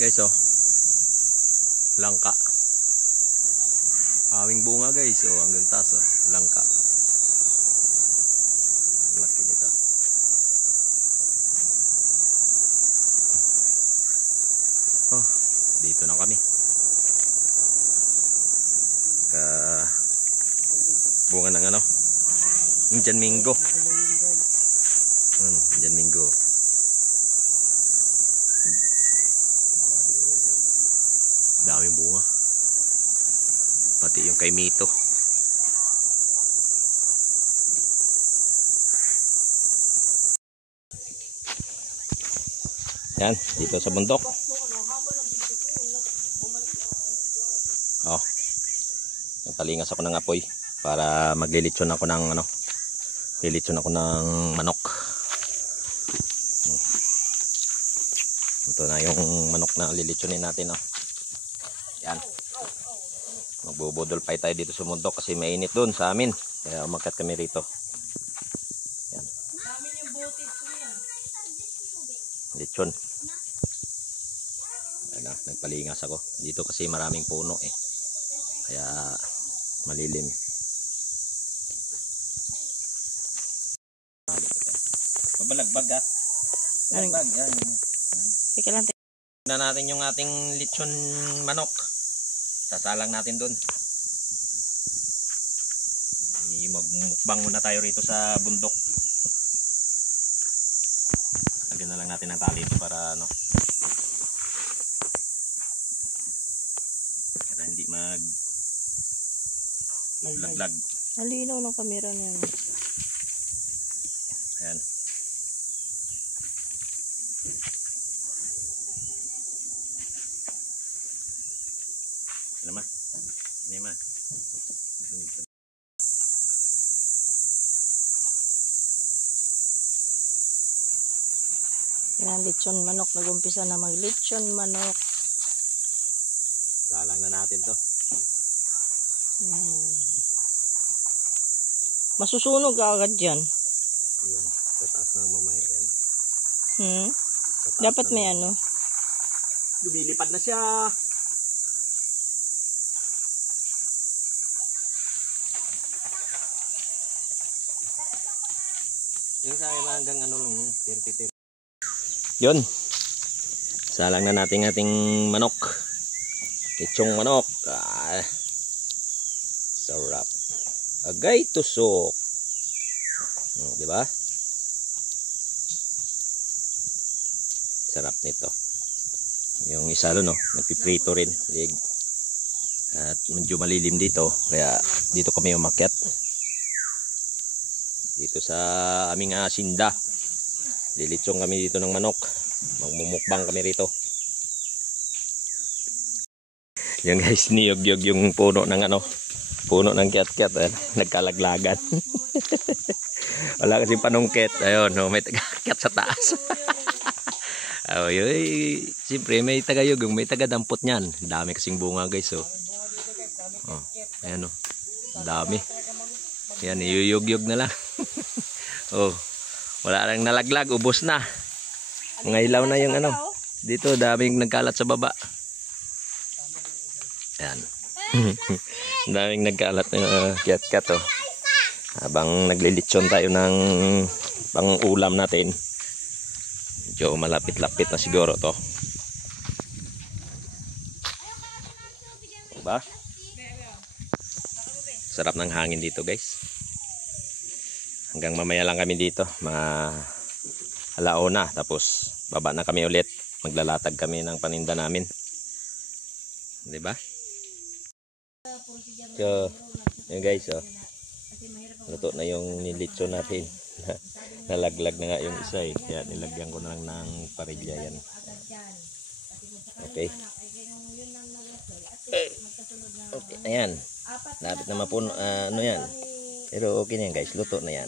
Guys, oh. Langka. Aming bunga, guys. Oh, hanggang taas, oh. Langka. Laki nito. Oh, dito na kami. Bunga ng ano? Indian Mingo. Indian Mingo. Daming bunga. Pati yung kay Mito. Yan, dito sa bundok. Oh. Nagtalingas ako ng apoy para maglilitsyon ako ng ano. Lilitsyon ako ng manok. Ito na yung manok na lilitsunin natin, oh. Yan. Magbubudol pa tayo dito sa bundok kasi mainit doon sa amin. Kaya umakyat kami rito. Yan. Litsyon. Ayan na, nagpalingas ako. Dito kasi maraming puno eh. Kaya malilim. Mabalagbag ah. Balagbag. Yan. Teka lang. Na natin yung ating litsyon manok. Sasalang natin doon. Magmukbang muna tayo rito sa bundok. Lagyan na lang natin ng tali ito para ano. Para hindi laglag. Nalinaw ng kamera niya. Ayan. Naman. Ini mah. Yan, lechon manok. Nag-umpisa na mag-lechon manok. Salang na natin to. Yan. Masusunog agad dyan. Ayan. Tataas ng mamaya yan. Dapat may ano. Lumilipad na siya. Yung sa akin hanggang ano lang yun, 30. Yun. Salang na natin ating manok. Lechong manok. Sarap. Agay tusok. Di ba? Sarap nito. Yung isa doon, no, nagpiprito rin. At medyo malilim dito, kaya dito kami umakyat. Dito sa aming asinda. Lilitsong kami dito ng manok. Magmumukbang kami rito. Yan guys, niyog-yog yung puno ng ano. Puno ng kiat-kiat. Nagkalaglagan. Wala kasi panungkit. Ayun, no, may taga-kiat sa taas. Ay, siyempre may taga-yugong, may taga-dampot niyan. Dami kasing bunga guys. Oh. Oh, ayan oh. Dami. Yan, iyuyug-yug na lang. Oh, wala nang nalaglag, ubos na. Mga ilaw na yung ano. Dito, daming nagkalat sa baba. Ayan. Daming nagkalat na kiat-kiat oh. Habang naglilitsyon tayo ng pang-ulam natin. Medyo malapit-lapit na siguro to. Diba? Sarap ng hangin dito guys. Hanggang mamaya lang kami dito, mga alauna, tapos baba na kami ulit. Maglalatag kami ng paninda namin. 'Di ba? So, yun guys, oh. Luto na yung nilitso natin. Nalaglag na nga yung isa eh. Kaya nilagyan ko na lang ng parilya yan. Okay. Okay na yan. Lapit na mapuno, ano yan. Pero okay na yan guys, luto na yan.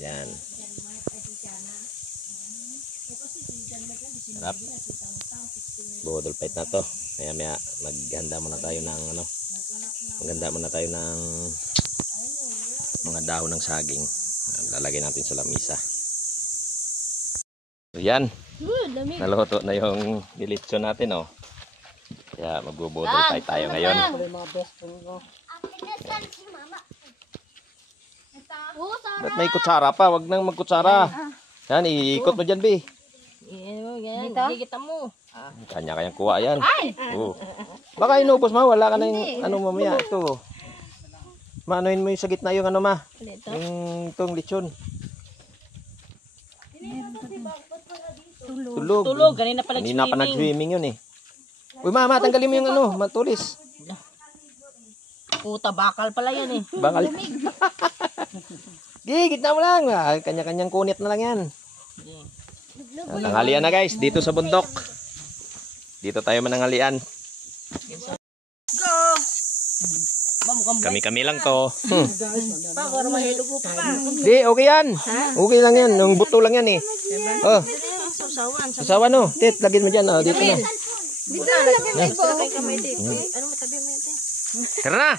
Yan. Sarap. Budol fight na to. Maya maghanda muna tayo ng ano. Maghanda muna tayo ng mga dahon ng saging. Lalagay natin sa lamisa. So yan, Good, dami. naluto na yung lechon natin, oh. Kaya magbubudol tayo ngayon. Yung mga best friend ko. Ba't may kutsara pa? Wag nang magkutsara. Yan, iikot mo dyan, Bi. Yan, gigita mo. Kanya-kanyang kuha yan. Oo. Baka inubos mo, wala ka na yung ano mamaya. Ito. Maanoin mo yung sa gitna yung ano ma. Yung itong lechon. Tulog. Tulog, ganina pa Kanina pa nag-swimming. nag-swimming yun eh. Uy mama, tanggalin mo yung ano, matulis. Puta, bakal pala yan eh. Bakal. Gitna mo lang. Kanya-kanyang kunit na lang yan. Tanghalian na guys, dito sa bundok. Dito tayo mananghalian. Go! Kami-kami lang to. Para mahilog mo pa. Di, okay yan. Okay lang yan. Yung buto lang yan eh. Oh, Susawan. sasawa no. Tit, lagyan mo dyan. Oh, dito na. Dito na lagay mo ibo. Lagay kamay dito. Ano matabi mo yun? Tara na.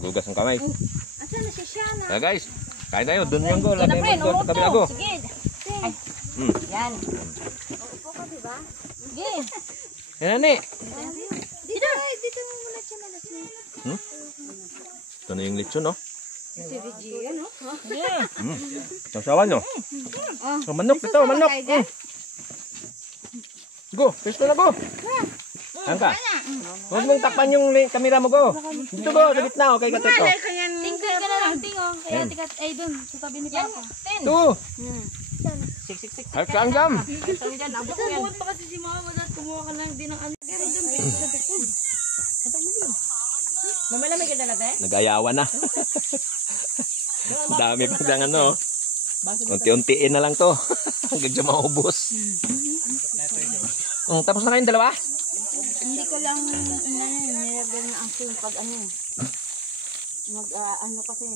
Gugas ng kamay. Asan na si Shana? Guys, kain tayo. Doon yung go. Lagay mo doon sa kabila go. Sige. Yan. Upo ka, diba? Sige. Yan na Dito mo muna siya malas na. Ito na yung lechon no. Si Vigi, ano? Sasawa no. Oh, manok ito, manok. Go, pisto na go. Angka. Huwag mong takpan yung kamera mo go. Dito go, sa gitna okay ka to. Tingkay ka na lang, tingo. Kaya tikat, ay dun, sa tabi ni Papa. Ito. Sik. Ay, kaanggam. Saan dyan? Abot ko yan. Buwan pa kasi si Mama at kumuha ka lang din ng ano. Pero dun, Mamalamig ka na natin? Nag-ayawan na. Dami pa ng ano. Unti-untiin na lang to. Hanggang siya maubos. Tapos na kayong dalawa? hindi ko lang, nilagyan na ang film pag ano. Ano kasi,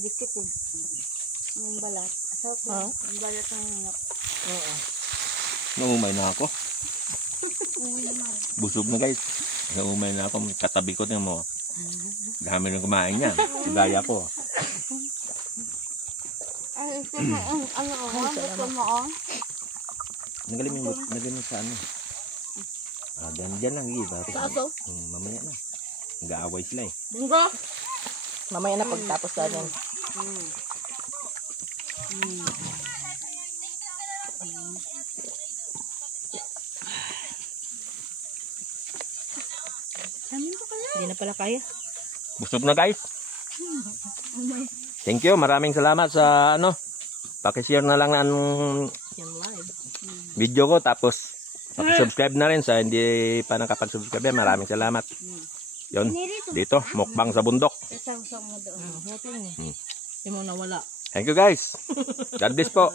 dikit eh. Yung balat. Yung balat ng manok. Naumay na ako. Busog na guys. Naumay na ako. Katabi ko din mo. Dami nang kumain niya. Gaya ko. Ay, ito na, ano ako, gusto mo ako. Nagaling mo sa ano. Dyan lang. Sa aso? Mamaya na. Nag-aaway sila eh. Bungo! Mamaya na pagtapos ka dyan. Hindi na pala kaya. Busog na guys. Thank you. Maraming salamat sa ano. Pakishare na lang ang Yan live. video ko. Tapos subscribe na rin sa hindi pa nakapag-subscribe. Maraming salamat. Yun. Dito. Mukbang sa bundok. Isang mo doon. Hindi mo nawala. Thank you guys. God bless po.